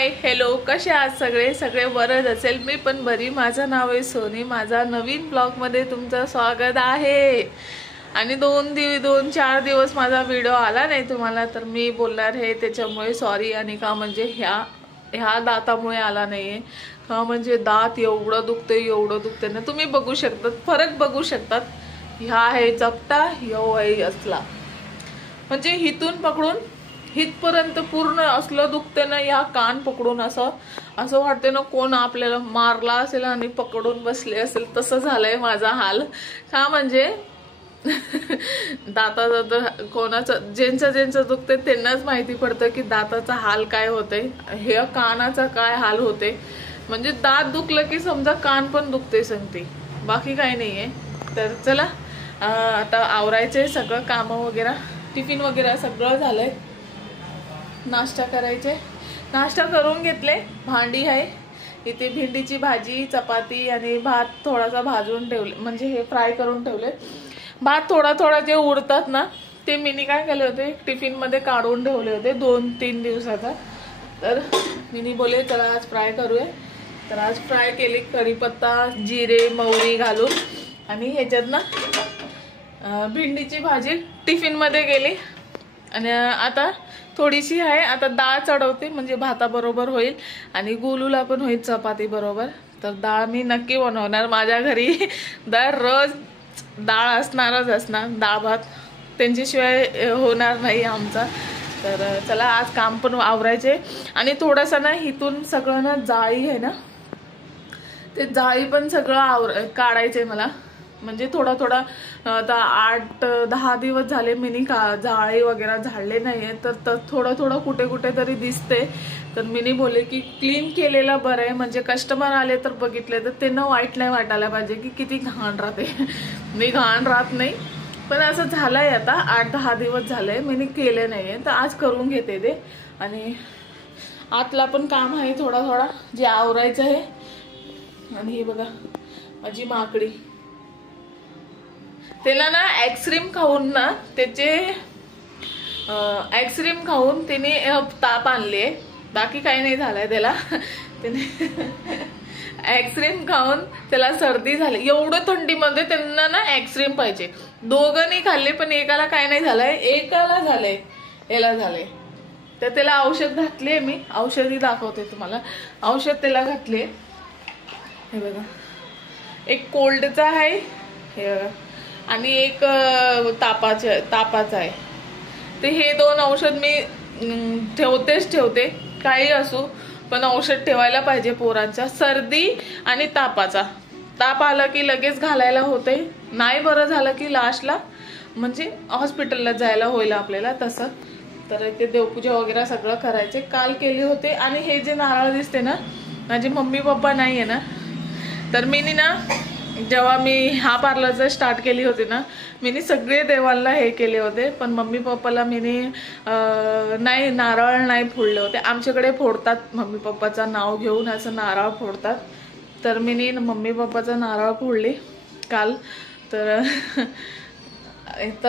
Hi hello, कसे आहात सगळे सगळे बरंच असेल. मी पण बरी. माझं नाव आहे सोनी. माझा नवीन ब्लॉगमध्ये तुमचं स्वागत आहे. आणि दोन चार दिवस माझा व्हिडिओ आला नाही तुम्हाला, तर मी बोलणार आहे त्याच्यामुळे सॉरी. आणि का म्हणजे ह्या दातामुळे आला नाहीये. का म्हणजे दात एवढं दुखते ना, तुम्ही बघू शकतात, फरक बघू शकतात. ह्या आहे चपटा, ह्यो आहे असला, म्हणजे हिथून पकडून हितपर्यंत पूर्ण असलं दुखते ना. या कान पकडून असं वाटते ना कोण आपल्याला मारला असेल आणि पकडून बसले असेल, तसं झालंय माझा हाल. का म्हणजे दाताचा कोणाचं ज्यांचं दुखते त्यांनाच माहिती पडतं की दाताचा हाल काय होते, हे कानाचा काय हाल होते. म्हणजे दात दुखलं की समजा कान पण दुखते सांगते, बाकी काही नाहीये. तर चला आता आवरायचंय सगळं, कामं वगैरे, टिफिन वगैरे सगळं झालंय. नाश्ता करायचे, नाश्ता करून घेतले. भांडी आहे इथे, भेंडीची भाजी, चपाती आणि भात थोडासा भाजून ठेवले, म्हणजे हे फ्राय करून ठेवले. भात थोडा जे उरतात ना, ते मिनी काय केले होते, टिफिन मध्ये काढून ठेवले होते 2-3 दिवसाचा. तर मिनी बोले चला आज फ्राय करूया. तर आज फ्राय केली, कढीपत्ता, जिरे, मोहरी घालून. आणि ह्याच्यात ना भेंडीची भाजी टिफिन मध्ये गेली. आणि आता थोडीशी आहे, आता डाळ चढवते म्हणजे भाताबरोबर होईल आणि गोलूला पण होईल चपाती बरोबर. तर डाळ मी नक्की बनवणार. माझ्या घरी दररोज डाळ असणार, डाळ भात त्यांच्याशिवाय होणार नाही आमचा. तर चला आज काम पण आवरायचे. आणि थोडंसं ना इथून सगळं ना जाळी आहे ना, ते जाळी पण सगळं काढायचंय मला. म्हणजे थोडा आता 8-10 दिवस झाले मिनी जाळे वगैरे झाडले नाहीये. तर थोडं कुठे तरी दिसते. तर मिनी बोलले की क्लीन केलेला बरं आहे, म्हणजे कस्टमर आले तर बघितले तर त्यांना वाईट नाही वाटायला पाहिजे की किती घाण राहते. मी घाण राहत नाही, पण असं झालंय आता 8-10 दिवस झाले मिनी केले नाहीये. तर आज करून घेते ते. आणि आतला पण काम आहे थोडा जे आवरायचं आहे. आणि हे बघा माझी माकडी, त्याला ना आईस्क्रीम खाऊन ना, त्याचे आईस्क्रीम खाऊन तिने ताप आणले, बाकी काही नाही झालंय त्याला. त्याने आईस्क्रीम खाऊन त्याला सर्दी झाली. एवढं थंडीमध्ये त्यांना ना आईस्क्रीम पाहिजे. दोघांनी खाल्ले पण एकाला काय नाही झालंय, एकाला झालंय, याला झालंय. तर त्याला औषध घातले. मी औषधी दाखवते तुम्हाला. औषध त्याला घातले, हे बघा. एक कोल्डचा आहे, हे बघा, आणि एक तापाचा आहे. ते हे 2 औषध मी ठेवते, काही असो पण औषध ठेवायला पाहिजे पोरांच्या. सर्दी आणि तापाचा. ताप आला की लगेच घालायला होते, नाही बरं झालं की लास्टला म्हणजे हॉस्पिटलला जायला होईल आपल्याला तसं. तर ते देवपूजा वगैरे सगळं करायचे, काल केले होते. आणि हे जे नारळ दिसते ना, माझे मम्मी पप्पा नाहीये ना, तर मीनी ना जेव्हा मी हा पार्लरचं स्टार्ट केली होती ना, मीनी सगळे देवाला हे केले होते. पण मम्मी पप्पाला मीनी नाही, नारळ नाही फोडले होते. आमच्याकडे फोडतात, मम्मी पप्पाचं नाव घेऊन असं नारळ फोडतात. तर मीनी मम्मी पप्पाचं नारळ फोडले काल. तर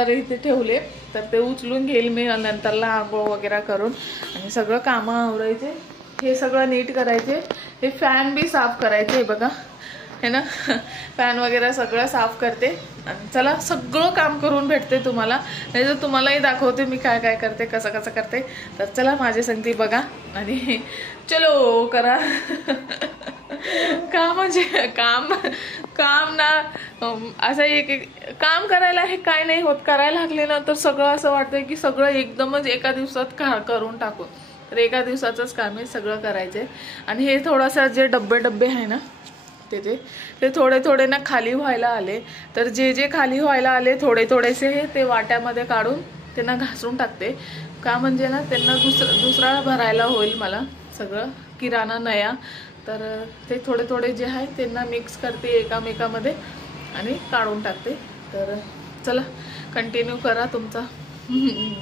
इथे ठेवले, तर ते उचलून घेईल मी नंतरला आंघोळ वगैरे करून. आणि सगळं कामं आवरायचे, हे सगळं नीट करायचे. हे फॅन बी साफ करायचे, बघा है ना, फॅन वगैरे सगळं साफ करते. आणि चला सगळं काम करून भेटते तुम्हाला, नाही तर तुम्हालाही दाखवते मी काय काय करते, कसं करते. तर चला माझे संगती बघा आणि चलो करा. काम म्हणजे काम ना असं एक काम करायला हे काय नाही होत. करायला लागले ना तर सगळं असं वाटतंय की सगळं एकदमच एका दिवसात करून टाकू. तर एका दिवसाचंच काम आहे सगळं करायचंय. आणि हे थोडासा जे डब्बे आहे ना, ते थोडे ना खाली व्हायला आले. तर जे खाली व्हायला आले थोडेसे हे ते वाट्यामध्ये काढून त्यांना घासून टाकते. का म्हणजे ना त्यांना दुसरा भरायला होईल मला सगळं किराणा नया. तर ते थोडे जे आहे त्यांना मिक्स करते एकामेकामध्ये आणि काढून टाकते. तर चला कंटिन्यू करा, तुमचा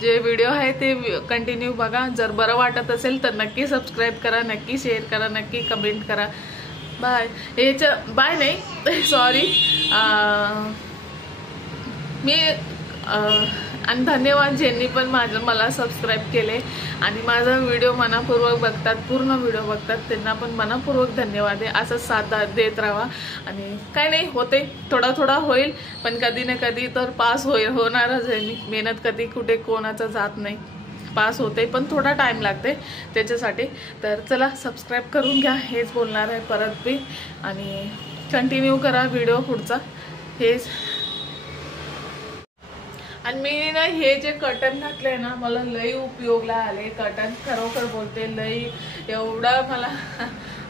जे व्हिडिओ आहे ते कंटिन्यू बघा. जर बरं वाटत असेल तर नक्की सबस्क्राईब करा, नक्की शेअर करा, नक्की कमेंट करा. बाय. बाय नाही, सॉरी. मी आणि धन्यवाद ज्यांनी पण मला सबस्क्राईब केले आणि माझा व्हिडिओ मनापूर्वक बघतात, पूर्ण व्हिडिओ बघतात, त्यांना पण मनापूर्वक धन्यवाद आहे. असं साथ देत राहा. आणि काय नाही, होते थोडा थोडा होईल, पण कधी ना कधी तर पास होणारच आहे. मेहनत कधी कुठे कोणाचं जात नाही, पास होते, पण थोडा टाइम लागते त्याच्यासाठी. तर चला सबस्क्राईब करून घ्या, हेच बोलणार आहे परत बी. आणि कंटिन्यू करा व्हिडिओ पुढचा हेच. आणि मी ना हे जे कर्टन घातले ना, मला लई उपयोगला आले. कर्टन खरोखर बोलते, लई एवढा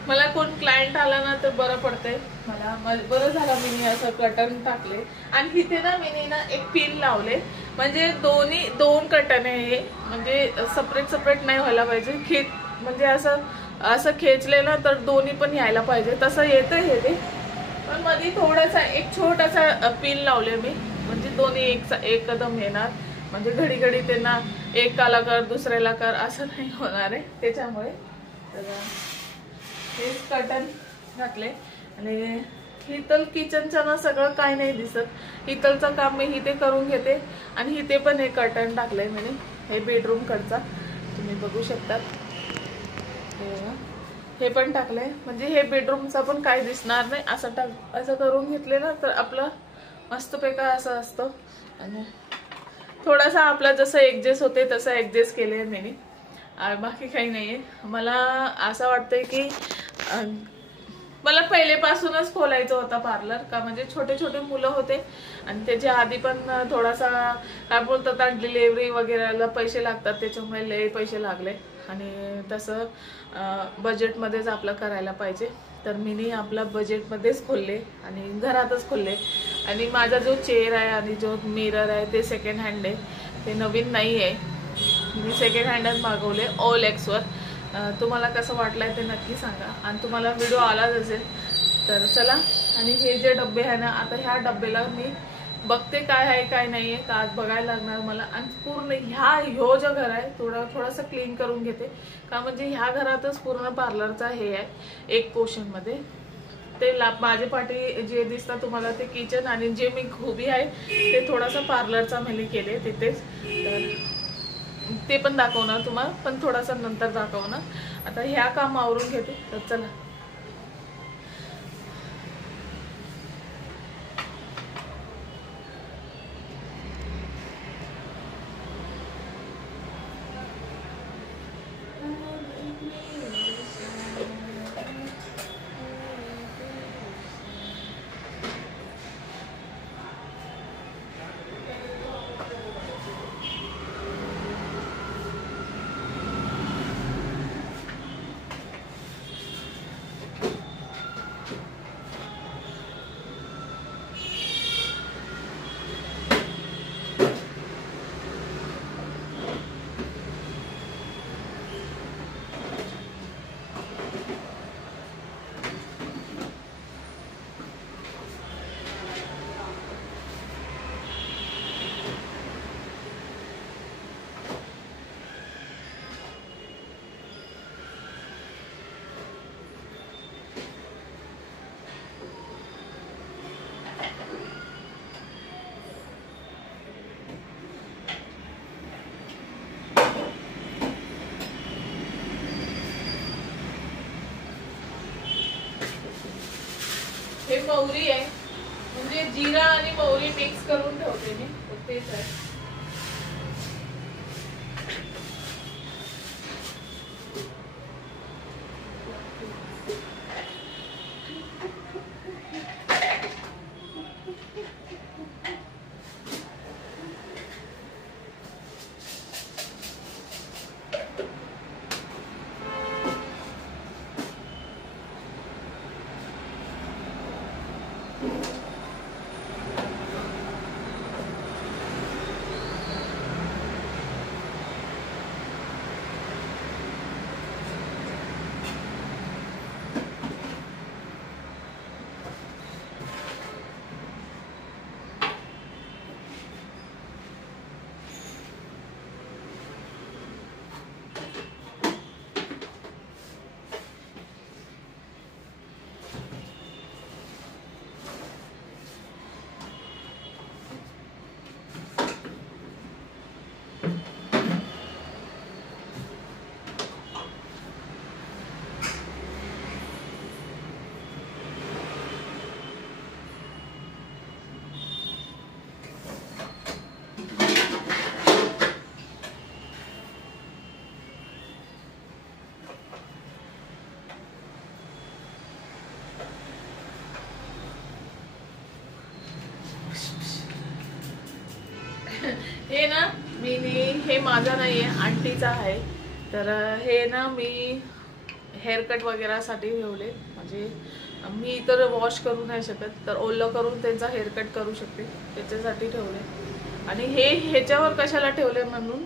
मला कोण क्लायंट आला ना तर बरं पडते. मला बरं झालं मी असं कर्टन टाकले. आणि इथे ना मी ना एक पिन लावले, म्हणजे दोन कर्टन आहे हे, म्हणजे सेपरेट नाही व्हायला पाहिजे. म्हणजे असं खेचले ना तर दोन्ही पण यायला पाहिजे, तसं येतं हे ते. पण मध्ये थोडासा एक छोटासा पिन लावले मी, म्हणजे दोन्ही एकदम येणार. म्हणजे घडी घडी त्यांना एकाला कर दुसऱ्याला कर असं नाही होणार आहे त्याच्यामुळे. तर हेच कर्टन घातले. आणि हितल किचनचं ना सगळं काय नाही दिसत, हितलचं काम मी इथे करून घेते. आणि इथे पण एक कर्टन टाकलंय मी, हे बेडरूम कडचा तुम्ही बघू शकतात. हे पण टाकलंय, म्हणजे हे बेडरूमचा पण काय दिसणार नाही. असं करून घेतले ना तर आपलं मस्तपैकी असं असतं. आणि थोडासा आपला जसं ऍडजस्ट होते तसं ऍडजस्ट केले मी, बाकी काही नाहीये. मला असं वाटतंय की मला पहिलेपासूनच खोलायचं होता पार्लर, का म्हणजे छोटे छोटे मुलं होते आणि त्याच्या आधी पण थोडासा काय बोलतात डिलिव्हरी वगैरेला पैसे लागतात, त्याच्यामुळे लय पैसे लागले. आणि तसं बजेटमध्येच आपलं करायला पाहिजे. तर मी आपला बजेटमध्येच खोलले आणि घरातच खोलले. आणि माझा जो चेअर आहे आणि जो मिरर आहे ते सेकंड हँड आहे, ते नवीन नाही आहे. मी सेकंड हँडच मागवले OLX वर. तुम्हाला कसं वाटलंय ते नक्की सांगा. आणि तुम्हाला व्हिडिओ आलाच असेल तर चला. आणि हे जे डब्बे आहे ना, आता ह्या डब्याला मी बघते काय आहे काय नाहीये, तर आज बघायला लागणार मला. आणि पूर्ण ह्यो जो घर आहे थोडासा क्लीन करून घेते, का म्हणजे ह्या घरातच पूर्ण पार्लरचा हे आहे एक पोर्शन मध्ये. ते माझे पाठी जे दिसतात तुम्हाला ते किचन, आणि जे मी उभी आहे ते थोडासा पार्लरचा मी केले तिथेच. तर ते पण दाखवणार तुम्हाला, पण थोडासा नंतर दाखवणार. आता ह्या काम आवरून घेते, तर चला. हे मोहरी आहे, म्हणजे जिरा आणि मोहरी मिक्स करून ठेवते मी, तेच आहे. ना मी हे माझा नाहीये, आंटीचा आहे. तर हे ना मी हेअरकट वगैरेसाठी ठेवले. म्हणजे मी तर वॉश करू नाही शकत, तर ओलं करून त्यांचा हेअरकट करू शकते, त्याच्यासाठी ठेवले. आणि हे ह्याच्यावर कशाला ठेवले म्हणून,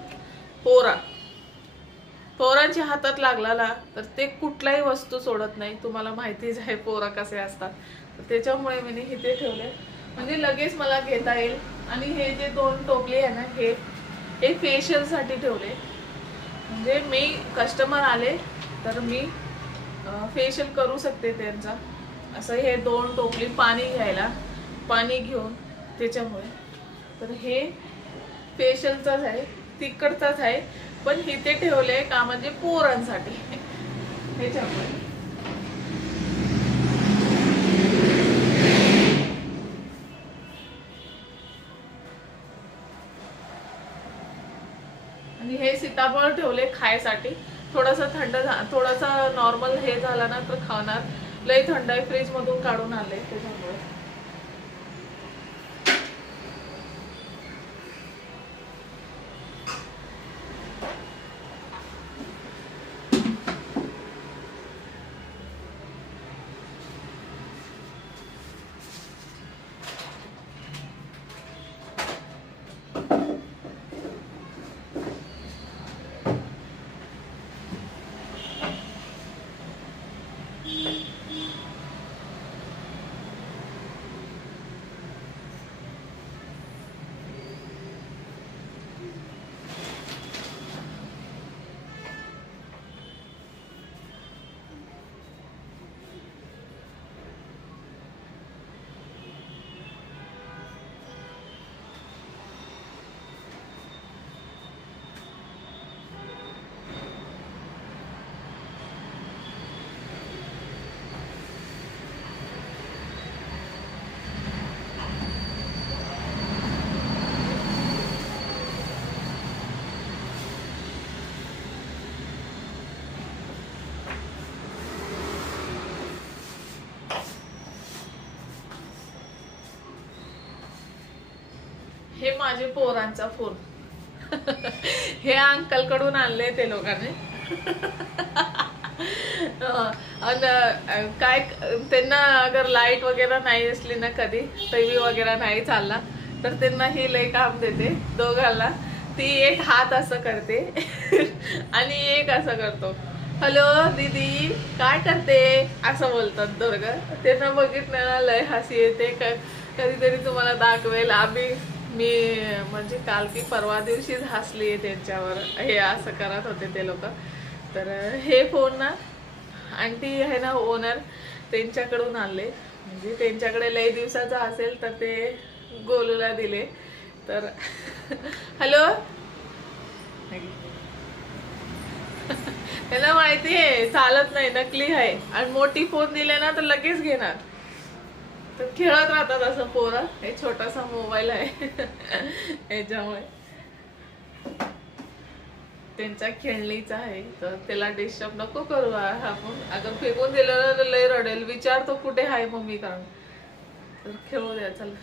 पोरांच्या हातात लागला ना तर ते कुठलाही वस्तू सोडत नाही. तुम्हाला माहितीच आहे पोरा कसे असतात. तर त्याच्यामुळे मी इथे ठेवले, म्हणजे लगेच मला घेता येईल. आणि हे जे 2 टोपले आहे ना, हे फेशियल साठी ठेवले. म्हणजे मी कस्टमर आले तर मी फेशियल करू शकते त्यांचा. असं हे 2 टोपली पाणी घेऊन त्याच्यामुळे. तर हे फेशियलचाच आहे, तिकडचाच आहे, पण इथे ठेवले का म्हणजे पोरांसाठी त्याच्यामुळे. आणि हे सीताफळ ठेवले खायसाठी. थोडासा थंड, थोडासा नॉर्मल हे झाला ना तर खाणार. लय थंड आहे, फ्रीज मधून काढून आले त्याच्यामुळे. हे माझे पोरांचा फोन हे अंकल कडून आणले ते लोकांनी. काय त्यांना अगर लाईट वगैरे नाही असली ना, कधी टीव्ही वगैरे नाही चालला तर त्यांना ही लय काम देते दोघांना. ती एक हात असं करते आणि एक असं करतो, हॅलो दीदी काय करते असं बोलतात दोघं. त्यांना बघितलं ना लय हसी येते. कधीतरी तुम्हाला दाखवेल. मी म्हणजे काल की परवा दिवशीच हसली त्यांच्यावर, हे असं करत होते ते लोक. तर हे फोन ना आंटी आहे ना ओनर, त्यांच्याकडून आणले. म्हणजे त्यांच्याकडे लय दिवसाचा असेल तर ते गोलूला दिले. तर हॅलो, त्यांना माहिती आहे चालत नाही, नकली आहे. आणि मोठी फोन दिले ना तर लगेच घेणार. तर खेळत राहतात असं पोरं. हे छोटासा मोबाईल आहे याच्यामुळे त्यांचा खेळणीचा आहे. तर त्याला डिस्टर्ब नको करू आपण. अगर फेकून दिलं ना तर लय रडेल. विचारतो कुठे आहे मम्मी कारण. तर खेळू द्या चला.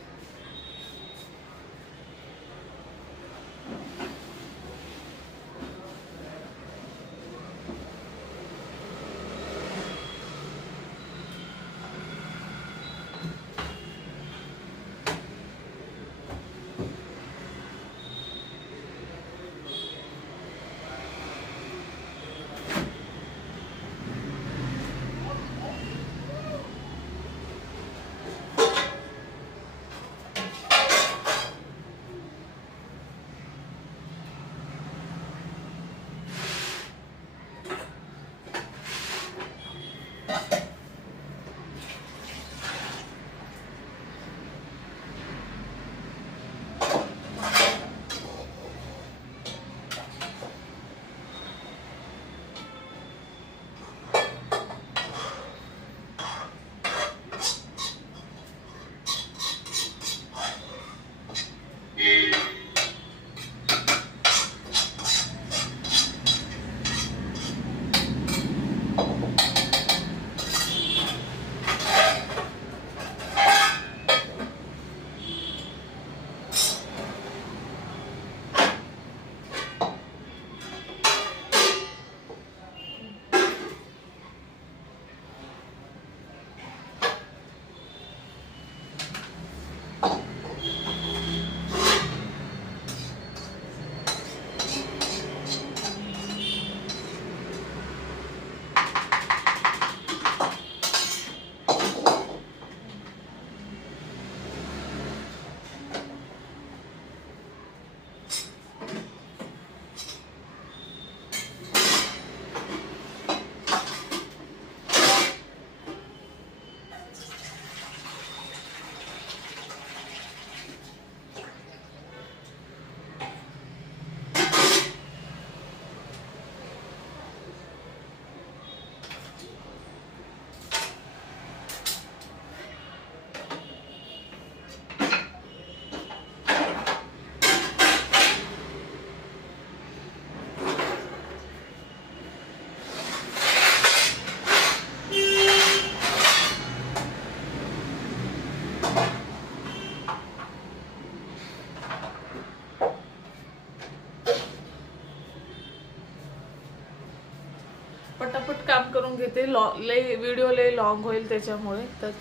पटापट काम करून घेते, लय व्हिडिओ लय लॉंग होईल त्याच्यामुळे. तर